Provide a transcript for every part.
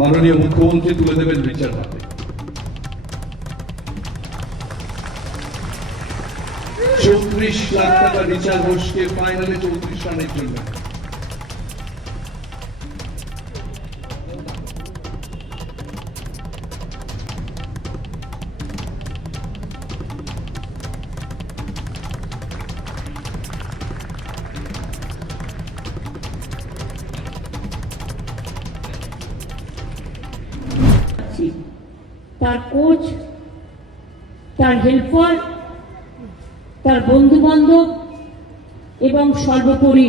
মাননীয় মুখ্যমন্ত্রী তুলে দেবেন বিচার হাতে। চৌত্রিশ লাখ টাকা রিচার্জ ঘোষকে ফাইনালে চৌত্রিশ রানের জন্য। আছি। তার কোচ তার হেল্পার তার বন্ধু বান্ধব এবং সর্বোপরি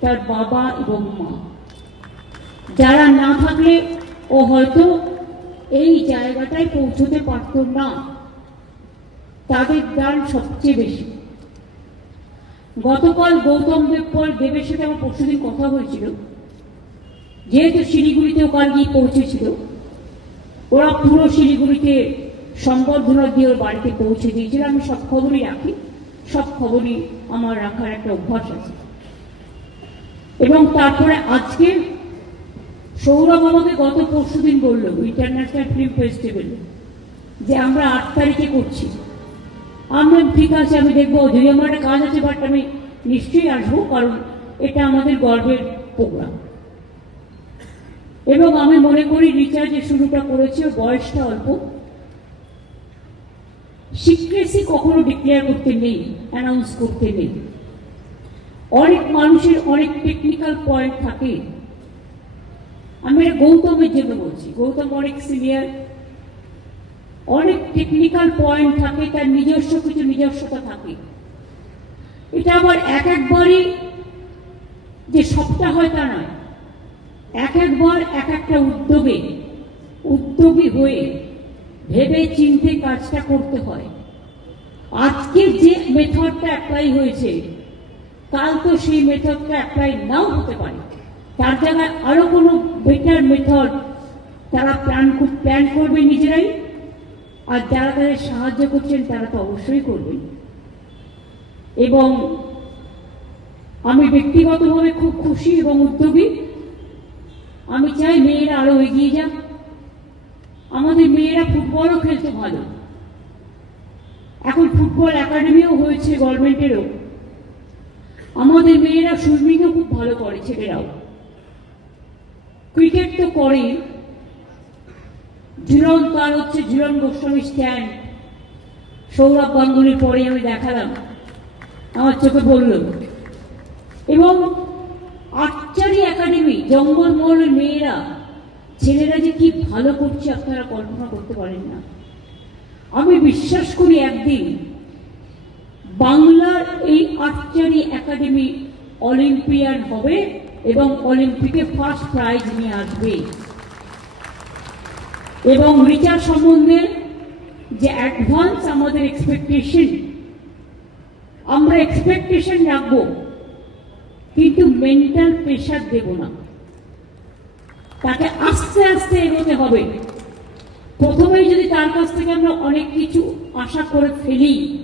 তার বাবা এবং মা। যারা না থাকলে ও হয়তো এই জায়গাটায় পৌঁছতে পারত না, তাদের দান সবচেয়ে বেশি। গতকাল গৌতম দেবপল দেবের সাথে আমার পরশুদিন কথা হয়েছিল। যেহেতু শিলিগুড়িতে ওখান গিয়ে পৌঁছেছিল ওরা পুরো শিলিগুড়িতে সম্বর্ধনা দিয়ে ওর বাড়িতে পৌঁছে দিয়েছিল। আমি সব খবরই রাখি। সব খবরই আমার রাখার একটা অভ্যাস আছে। এবং তারপরে আজকে সৌরভ আমাকে গত পরশু দিন বলল ইন্টারন্যাশনাল ফিল্ম ফেস্টিভ্যাল যে আমরা আট তারিখে করছি। আমি ঠিক আছে, আমি দেখব। যদি আমার একটা কাজ আছে বাট আমি নিশ্চয়ই আসব, কারণ এটা আমাদের গর্বের প্রোগ্রাম এবং আমি মনে করি রিচা যে শুরুটা করেছে বয়সটা অল্প। সিক্রেসি কখনো ডিক্লেয়ার করতে নেই অ্যানাউন্স করতে নেই। অনেক মানুষের অনেক টেকনিক্যাল পয়েন্ট থাকে। আমি এটা গৌতমের জন্য বলছি। গৌতম অনেক সিনিয়র অনেক টেকনিক্যাল পয়েন্ট থাকে, তার নিজস্ব কিছু নিজস্বতা থাকে। এটা আবার এক একবারই যে সবটা হয় তা নয়। এক একবার, এক একটা উদ্যোগে, উদ্যোগী হয়ে ভেবে চিনতে কাজটা করতে হয়। আজকে যে মেথডটা অ্যাপ্লাই হয়েছে, কাল তো সেই মেথডটা অ্যাপ্লাই নাও হতে পারে। তার জায়গায় আরও কোনো বেটার মেথড তারা প্ল্যান প্ল্যান করবে নিজেরাই। আর যারা তাদের সাহায্য করছেন, তারা তো অবশ্যই করবেন। এবং আমি ব্যক্তিগতভাবে খুব খুশি এবং উদ্যোগী। আমি চাই মেয়েরা আরও এগিয়ে যাক। আমাদের মেয়েরা ফুটবলও খেলতে ভালো। এখন ফুটবল একাডেমিও হয়েছে গভর্নমেন্টেরও। আমাদের মেয়েরা সুইমিংও খুব ভালো করে, ছেলেরাও। ক্রিকেট তো করেই। ঝুলন তার হচ্ছে ঝুলন গোস্বামী স্ট্যান্ড সৌরভ গাঙ্গুলির পরে আমি দেখালাম। আমার চোখে পড়ল। এবং আর্চারি একাডেমি, জঙ্গলমহলের মেয়েরা। ছেলেরা যে কি ভালো করছে আপনারা কল্পনা করতে পারেন না। আমি বিশ্বাস করি একদিন বাংলার এই আর্চারি একাডেমি অলিম্পিয়ান হবে এবং অলিম্পিকে ফার্স্ট প্রাইজ নিয়ে আসবে। এবং রিচার সম্বন্ধে যে অ্যাডভান্স আমাদের এক্সপেকটেশন আমরা এক্সপেকটেশন রাখব। কিন্তু মেন্টাল প্রেশার দেব না। তাকে আস্তে আস্তে এগোতে হবে। প্রথমেই যদি তার কাছ থেকে আমরা অনেক কিছু আশা করে ফেলি,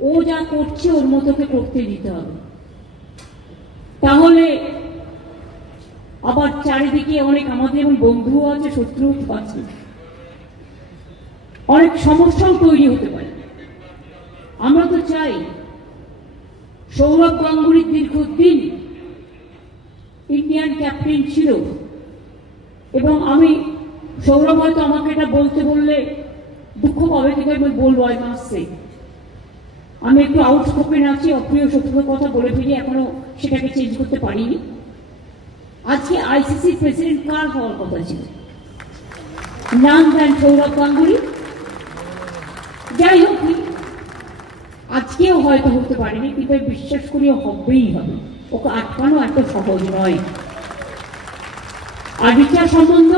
ও যা করছে ওর মতোকে করতে দিতে হবে। তাহলে আবার চারিদিকে অনেক আমাদের বন্ধুও আছে, শত্রুও আছে। অনেক সমস্যাও তৈরি হতে পারে। আমরা তো চাই সৌরভ গাঙ্গুলি দীর্ঘদিন ইন্ডিয়ান ক্যাপ্টেন ছিল। এবং আমি, সৌরভ হয়তো আমাকে এটা বলতে বললে দুঃখ পাবে কিন্তু আমি বলব আই মাসে আমি একটু আউটস্পোকেন আছি, অপ্রিয় শত্রুর কথা বলে ফেলি, এখনও সেটাকে চেঞ্জ করতে পারিনি। আজকে আইসিসি প্রেসিডেন্ট কার হওয়ার কথা ছিল? নাম দেন সৌরভ গাঙ্গুলি। যাই হোক আজকেও হয়তো হতে পারেনি, কিন্তু বিশ্বাস করি হবেই হবে। ওকে আটকানো এত সহজ নয়। আর বিচার সম্বন্ধ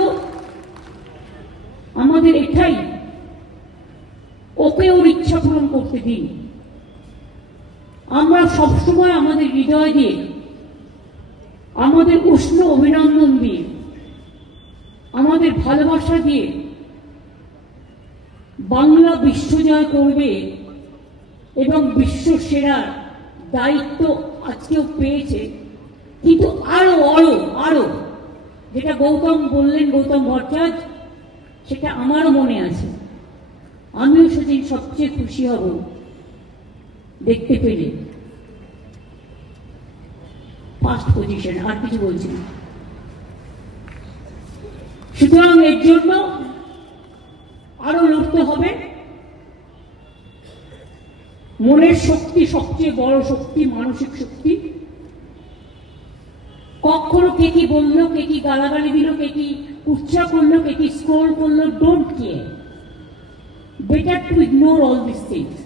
আমাদের এটাই। ওকে ওর ইচ্ছা পূরণ করতে দিন। আমরা সবসময় আমাদের হৃদয় দিয়ে, আমাদের উষ্ণ অভিনন্দন দিয়ে, আমাদের ভালোবাসা দিয়ে বাংলা বিশ্বজয় করবে এবং বিশ্ব সেরার দায়িত্ব আজকেও পেয়েছে। কিন্তু আরও আরও আরও, যেটা গৌতম বললেন, গৌতম ভট্টাচার্য, সেটা আমারও মনে আছে। আমিও সেদিন সবচেয়ে খুশি হব দেখতে পেলে। ফার্স্ট পজিশন আর কিছু বলছি সুতরাং এর জন্য আরও লড়তে হবে। মনের শক্তি, সবচেয়ে বড় শক্তি, মানসিক শক্তি। কখনো কে কি বলল, কে কি গালাগালি দিল, কে কি উৎসাহ করল, কে কি স্ক্রোল করল don't care better to ignore all this things